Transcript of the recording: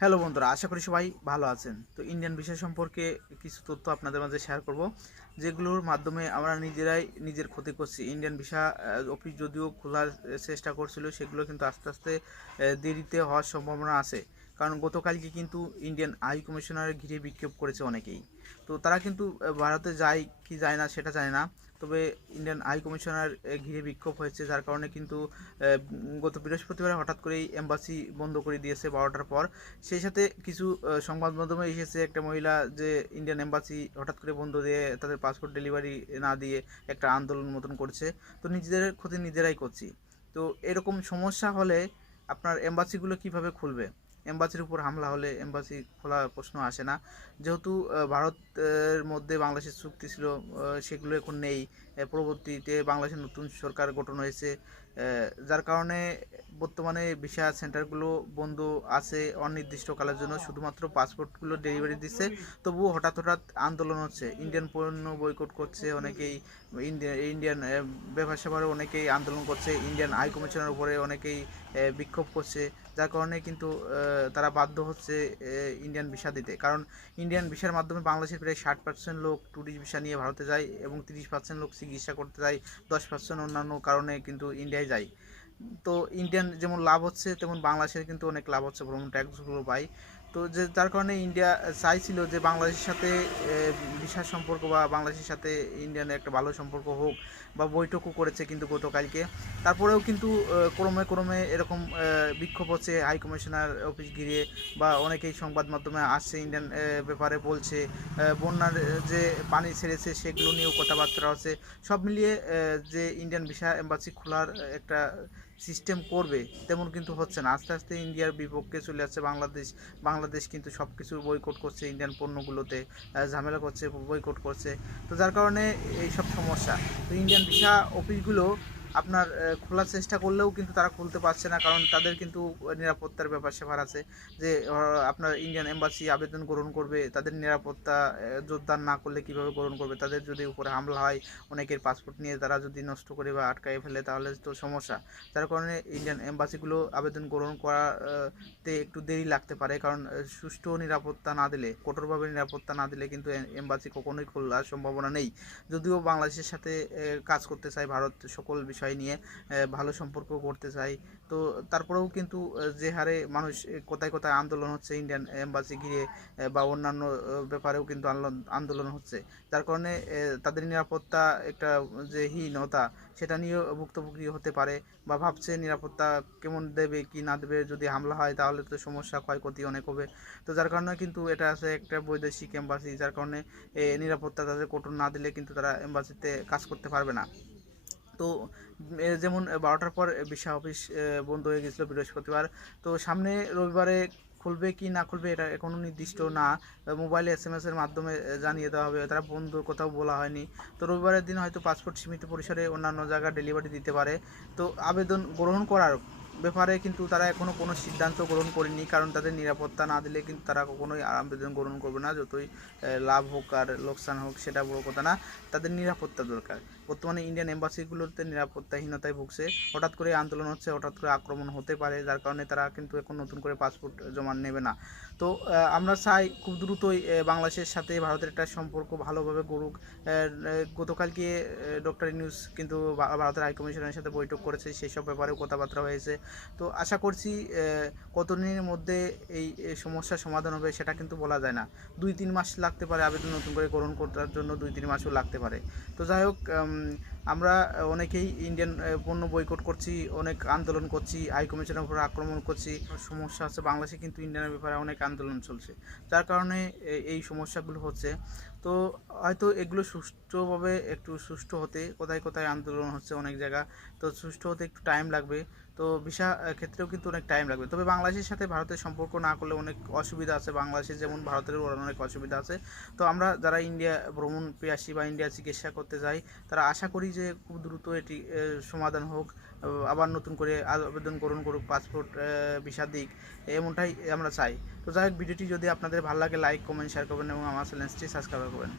Hello বন্ধুরা, আশা করি সবাই ভালো আছেন। তো ইন্ডিয়ান ভিসা সম্পর্কে কিছু তথ্য আপনাদের মাঝে শেয়ার করব, যেগুলোর মাধ্যমে আমরা নিজেরাই নিজের ক্ষতি করছি। ইন্ডিয়ান ভিসা অফিস যদিও খোলার চেষ্টা করছিল, সেগুলো কিন্তু আস্তে আস্তে দেরিতে হওয়ার সম্ভাবনা আছে। কারণ গতকালকে কিন্তু ইন্ডিয়ান হাই কমিশনার ঘিরে বিক্ষোভ করেছে অনেকেই। তো তারা কিন্তু ভারতে যায় কি যায় না সেটা জানে না, তবে ইন্ডিয়ান হাই কমিশনার ঘিরে বিক্ষোভ হয়েছে, যার কারণে কিন্তু গত বৃহস্পতিবার হঠাৎ করেই এম্বাসি বন্ধ করে দিয়েছে 12টার পর। সেই সাথে কিছু সংবাদ মাধ্যমে এসেছে একটা মহিলা যে ইন্ডিয়ান এম্বাসি হঠাৎ করে বন্ধ দিয়ে তাদের পাসপোর্ট ডেলিভারি না দিয়ে একটা আন্দোলন মতন করছে। তো নিজেদের ক্ষতি নিজেরাই করছি। তো এরকম সমস্যা হলে আপনার এম্বাসিগুলো কিভাবে খুলবে? এম্বাসির উপর হামলা হলে এম্বাসি খোলার প্রশ্ন আসে না। যেহেতু ভারতের মধ্যে বাংলাদেশের চুক্তি ছিল, সেগুলো এখন নেই। পরবর্তীতে বাংলাদেশের নতুন সরকার গঠন হয়েছে, যার কারণে বর্তমানে ভিসা সেন্টারগুলো বন্ধ আছে অনির্দিষ্টকালের জন্য, শুধুমাত্র পাসপোর্টগুলো ডেলিভারি দিচ্ছে। তবুও হঠাৎ হঠাৎ আন্দোলন হচ্ছে, ইন্ডিয়ান পণ্য বয়কট করছে অনেকেই। ইন্ডিয়ান ব্যবসা সেবারও অনেকেই আন্দোলন করছে, ইন্ডিয়ান হাই কমিশনের উপরে অনেকেই বিক্ষোভ করছে। যার কারণে কিন্তু তারা বাধ্য হচ্ছে ইন্ডিয়ান ভিসা দিতে। কারণ ইন্ডিয়ান ভিসার মাধ্যমে বাংলাদেশের প্রায় 60% লোক ট্যুরিস্ট ভিসা নিয়ে ভারতে যায় এবং 30% লোক চিকিৎসা করতে যায়, 10% অন্যান্য কারণে কিন্তু ইন্ডিয়ায় যায়। তো ইন্ডিয়ান যেমন লাভ হচ্ছে, তেমন বাংলাদেশের কিন্তু অনেক লাভ হচ্ছে, ভ্রমণ ট্যাক্সগুলো পাই। তো যে যার কারণে ইন্ডিয়া চাইছিল যে বাংলাদেশের সাথে ভিসার সম্পর্ক বা বাংলাদেশের সাথে ইন্ডিয়ানের একটা ভালো সম্পর্ক হোক, বা বৈঠকও করেছে কিন্তু গতকালকে। তারপরেও কিন্তু ক্রমে ক্রমে এরকম বিক্ষোভ হচ্ছে হাই কমিশনার অফিস ঘিরে, বা অনেকেই সংবাদ মাধ্যমে আসছে ইন্ডিয়ান ব্যাপারে বলছে। বন্যার যে পানি ছেড়েছে সেগুলো নিয়েও কথাবার্তা হচ্ছে। সব মিলিয়ে যে ইন্ডিয়ান ভিসা এম্বাসি খোলার একটা সিস্টেম করবে, তেমন কিন্তু হচ্ছে না। আস্তে আস্তে ইন্ডিয়ার বিপক্ষে চলে যাচ্ছে বাংলাদেশ। বাংলাদেশ কিন্তু সব কিছু বয়কট করছে, ইন্ডিয়ান পণ্যগুলোতে ঝামেলা করছে, বয়কট করছে। তো যার কারণে এই সব সমস্যা। তো ইন্ডিয়ান ভিসা অফিসগুলো আপনার খোলার চেষ্টা করলেও কিন্তু তারা খুলতে পারছে না, কারণ তাদের কিন্তু নিরাপত্তার ব্যাপার স্যাপার আছে। যে আপনার ইন্ডিয়ান এম্বাসি আবেদন গ্রহণ করবে, তাদের নিরাপত্তা জোরদার না করলে কিভাবে গ্রহণ করবে? তাদের যদি উপরে হামলা হয়, অনেকের পাসপোর্ট নিয়ে তারা যদি নষ্ট করে বা আটকায় ফেলে, তাহলে তো সমস্যা। যার কারণে ইন্ডিয়ান এম্বাসিগুলো আবেদন গ্রহণ করাতে একটু দেরি লাগতে পারে, কারণ সুষ্ঠু নিরাপত্তা না দিলে, কঠোরভাবে নিরাপত্তা না দিলে কিন্তু এম্বাসি কখনোই খোলার সম্ভাবনা নেই। যদিও বাংলাদেশের সাথে কাজ করতে চায় ভারত সকল বিষয় নিয়ে, ভালো সম্পর্ক করতে চায়। তো তারপরেও কিন্তু যে হারে মানুষ কোথায় কোথায় আন্দোলন হচ্ছে ইন্ডিয়ান এম্বাসি ঘিরে, বা অন্যান্য ব্যাপারেও কিন্তু আন্দোলন হচ্ছে। যার কারণে তাদের নিরাপত্তা একটা যে হীনতা, সেটা নিয়েও ভুক্তভোগী হতে পারে, বা ভাবছে নিরাপত্তা কেমন দেবে কি না দেবে, যদি হামলা হয় তাহলে তো সমস্যা, ক্ষয়ক্ষতি অনেক হবে। তো যার কারণে কিন্তু এটা আছে একটা বৈদেশিক এম্বাসি, যার কারণে নিরাপত্তা তাদের কঠোর না দিলে কিন্তু তারা এম্বাসিতে কাজ করতে পারবে না। তো যেমন 12টার পর ভিসা অফিস বন্ধ হয়ে গেছিলো বৃহস্পতিবার। তো সামনে রবিবারে খুলবে কি না খুলবে এটা এখনও নির্দিষ্ট না। মোবাইলে এসএমএসের মাধ্যমে জানিয়ে দেওয়া হবে, তারা বন্ধ কোথাও বলা হয়নি। তো রবিবারের দিন হয়তো পাসপোর্ট সীমিত পরিসরে অন্যান্য জায়গায় ডেলিভারি দিতে পারে। তো আবেদন গ্রহণ করার ব্যাপারে কিন্তু তারা এখনও কোনো সিদ্ধান্ত গ্রহণ করেনি, কারণ তাদের নিরাপত্তা না দিলে কিন্তু তারা কখনোই আবেদন গ্রহণ করবে না। যতই লাভ হোক আর লোকসান হোক সেটা বড় কথা না, তাদের নিরাপত্তা দরকার। বর্তমানে ইন্ডিয়ান এম্বাসিগুলোতে নিরাপত্তাহীনতায় ভুগছে। হঠাৎ করে আন্দোলন হচ্ছে, হঠাৎ করে আক্রমণ হতে পারে, যার কারণে তারা কিন্তু এখন নতুন করে পাসপোর্ট জমা নেবে না। তো আমরা চাই খুব দ্রুতই বাংলাদেশের সাথে ভারতের একটা সম্পর্ক ভালোভাবে গড়ুক। গতকালকে ডক্টর ইউনূস কিন্তু ভারতের হাইকমিশনের সাথে বৈঠক করেছে, সেই সব ব্যাপারেও কথাবার্তা হয়েছে। তো আশা করছি কতদিনের মধ্যে এই সমস্যার সমাধান হবে সেটা কিন্তু বলা যায় না। 2-3 মাস লাগতে পারে আবেদন নতুন করে গ্রহণ করার জন্য, 2-3 মাসও লাগতে পারে। তো যাই হোক, আমরা অনেকেই ইন্ডিয়ান পণ্য বয়কট করছি, অনেক আন্দোলন করছি, হাই কমিশনের উপর আক্রমণ করছি। সমস্যা আছে, বাংলাদেশে কিন্তু ইন্ডিয়ানের ব্যাপারে অনেক আন্দোলন চলছে, যার কারণে এই সমস্যাগুলো হচ্ছে। তো হয়তো এগুলো সুষ্ঠুভাবে একটু সুষ্ঠু হতে, কোথায় কোথায় আন্দোলন হচ্ছে অনেক জায়গা, তো সুষ্ঠু হতে একটু টাইম লাগবে। তো ভিসা ক্ষেত্রেও কিন্তু অনেক টাইম লাগবে। তবে বাংলাদেশের সাথে ভারতের সম্পর্ক না করলে অনেক অসুবিধা আছে, বাংলাদেশের যেমন ভারতেরও অনেক অসুবিধা আছে। তো আমরা যারা ইন্ডিয়া ভ্রমণ পেয়াসী বা ইন্ডিয়া চিকিৎসা করতে যাই, তারা আশা করি যে খুব দ্রুত এটি সমাধান হোক, আবার নতুন করে আবেদন গ্রহণ করুক, পাসপোর্ট ভিসা দিক, এমনটাই আমরা চাই। তো যাই হোক, ভিডিওটি যদি আপনাদের ভালো লাগে লাইক কমেন্ট শেয়ার করবেন এবং আমার চ্যানেলটি সাবস্ক্রাইব করবেন।